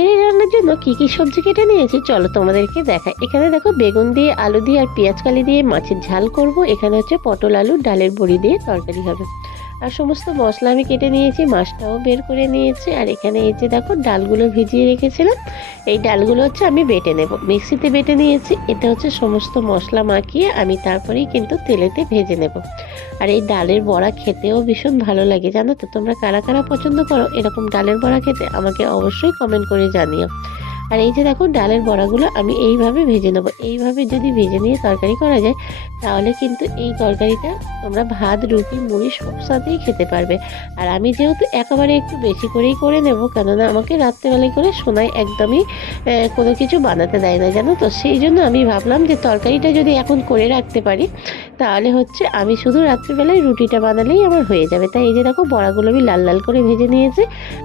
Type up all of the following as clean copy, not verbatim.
তরকারি রান্নার জন্য কি কি সবজি কেটে নিয়েছি চলো তোমাদেরকে দেখাই। এখানে দেখো বেগুন দিয়ে, আলু দিয়ে আর পেঁয়াজ কালি দিয়ে মাছের ঝাল করব। এখানে হচ্ছে পটল আলু ডালের বড়ি দিয়ে তরকারি হবে। আর সমস্ত মশলা আমি কেটে নিয়েছি, মাছটাও বের করে নিয়েছি। আর এখানে এই যে দেখো ডালগুলো ভিজিয়ে রেখেছিলাম, এই ডালগুলো হচ্ছে আমি বেটে নেব, মিক্সিতে বেটে নিয়েছি। এটা হচ্ছে সমস্ত মশলা মাখিয়ে আমি তারপরেই কিন্তু তেলেতে ভেজে নেব। আর এই ডালের বড়া খেতেও ভীষণ ভালো লাগে, জানো তো? তোমরা কারা কারা পছন্দ করো এরকম ডালের বড়া খেতে, আমাকে অবশ্যই কমেন্ট করে জানিও। আর এই যে দেখো ডালের বড়াগুলো আমি এইভাবে ভেজে নেবো। এইভাবে যদি ভেজে নিয়ে তরকারি করা যায় তাহলে কিন্তু এই তরকারিটা তোমরা ভাত, রুটি, মুড়ি সব সাথেই খেতে পারবে। আর আমি যেহেতু একেবারে একটু বেশি করেই করে নেব, কেননা আমাকে রাত্রেবেলায় করে সোনাই একদমই কোনো কিছু বানাতে দেয় না, জানো তো? সেই জন্য আমি ভাবলাম যে তরকারিটা যদি এখন করে রাখতে পারি তাহলে হচ্ছে আমি শুধু রাত্রিবেলায় রুটিটা বানালেই আমার হয়ে যাবে। তাই এই যে দেখো বড়াগুলো আমি লাল লাল করে ভেজে নিয়েছি।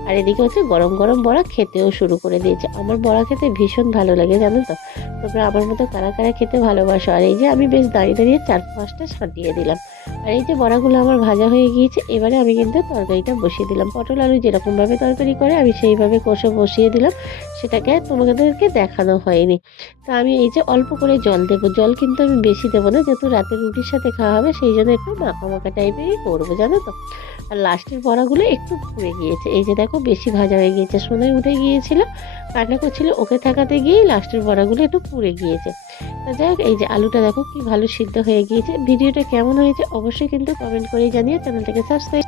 আর এদিকে হচ্ছে গরম গরম বড়া খেতেও শুরু করে দিয়েছে। আমার বড়া খেতে ভীষণ ভালো লাগে, জানো তো? তোমরা আমার মতো কারা কারা খেতে ভালোবাসো? আর এই যে আমি বেশ দাঁড়িয়ে দাঁড়িয়ে 4-5টা সাঁটিয়ে দিলাম। আর এই যে বড়াগুলো আমার ভাজা হয়ে গিয়েছে, এবারে আমি কিন্তু তরকারিটা বসিয়ে দিলাম। পটল আলু যেরকমভাবে তরকারি করে আমি সেইভাবে কষে বসিয়ে দিলাম। সেটাকে তোমাদেরকে দেখানো হয়নি। তা আমি এই যে অল্প করে জল দেবো, জল কিন্তু আমি বেশি দেবো না, যেহেতু রাতের রুটির সাথে খাওয়া হবে সেই জন্য একটু মাখা মাখা টাইপেরই করবো, জানো তো? আর লাস্টের বড়াগুলো একটু পুড়ে গিয়েছে, এই যে দেখো বেশি ভাজা হয়ে গিয়েছে। সোনাই উঠে গিয়েছিল, কান্না করছিল, ওকে থাকাতে গিয়েই লাস্টের বড়াগুলো একটু পুড়ে গিয়েছে। তা যাই হোক, এই যে আলুটা দেখো কি ভালো সিদ্ধ হয়ে গিয়েছে। ভিডিওটা কেমন হয়েছে অবশ্যই কিন্তু কমেন্ট করেই জানিয়ে চ্যানেলটাকে সাবস্ক্রাইব